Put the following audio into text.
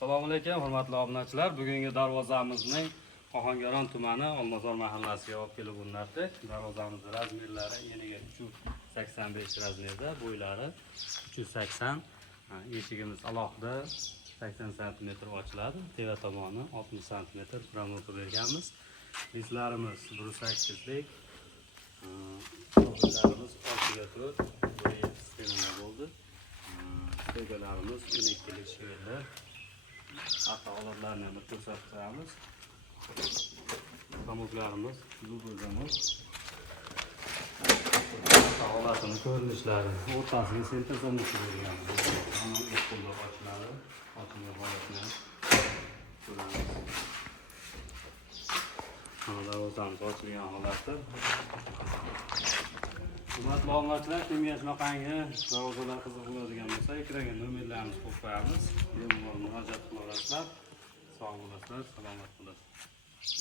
Assalomu alaykum, hurmatli obunachilar. Bugungi darvozamizning Ohangaron tumani Olmazor mahallasiga olib kelib o'rnatdik. Darvozamizning razmerlari eniga 385 razmerda, bo'ylari 380. Eshigimiz alohida 80 cm ochiladi. Teva tomoni 60 cm promotor berganmiz. Listlarimiz 1.8lik. To'g'rilarimiz 6.4 sistemada bo'ldi. Stegalarimiz 12lik shiverlar. Hatta olatlarni ham ko'rsatamiz. Pamuklarimiz dubulzamiz. Holatini ko'rinishlari o'rtasiga sentrzonik bo'lganmiz. Mana bu qo'lda ochiladi. Ochilgan holatni ko'ramiz. Mana darvozamiz ochilgan holati. Hurmatli obunachilar, kimga shunaqangi darvozalar qiziq bo'ladigan bo'lsa, ekranga nomerlarimizni qo'yib qo'yamiz. Bemalol murojaat qilasizlar. Sog' bo'lasizlar, salomat bo'lasizlar.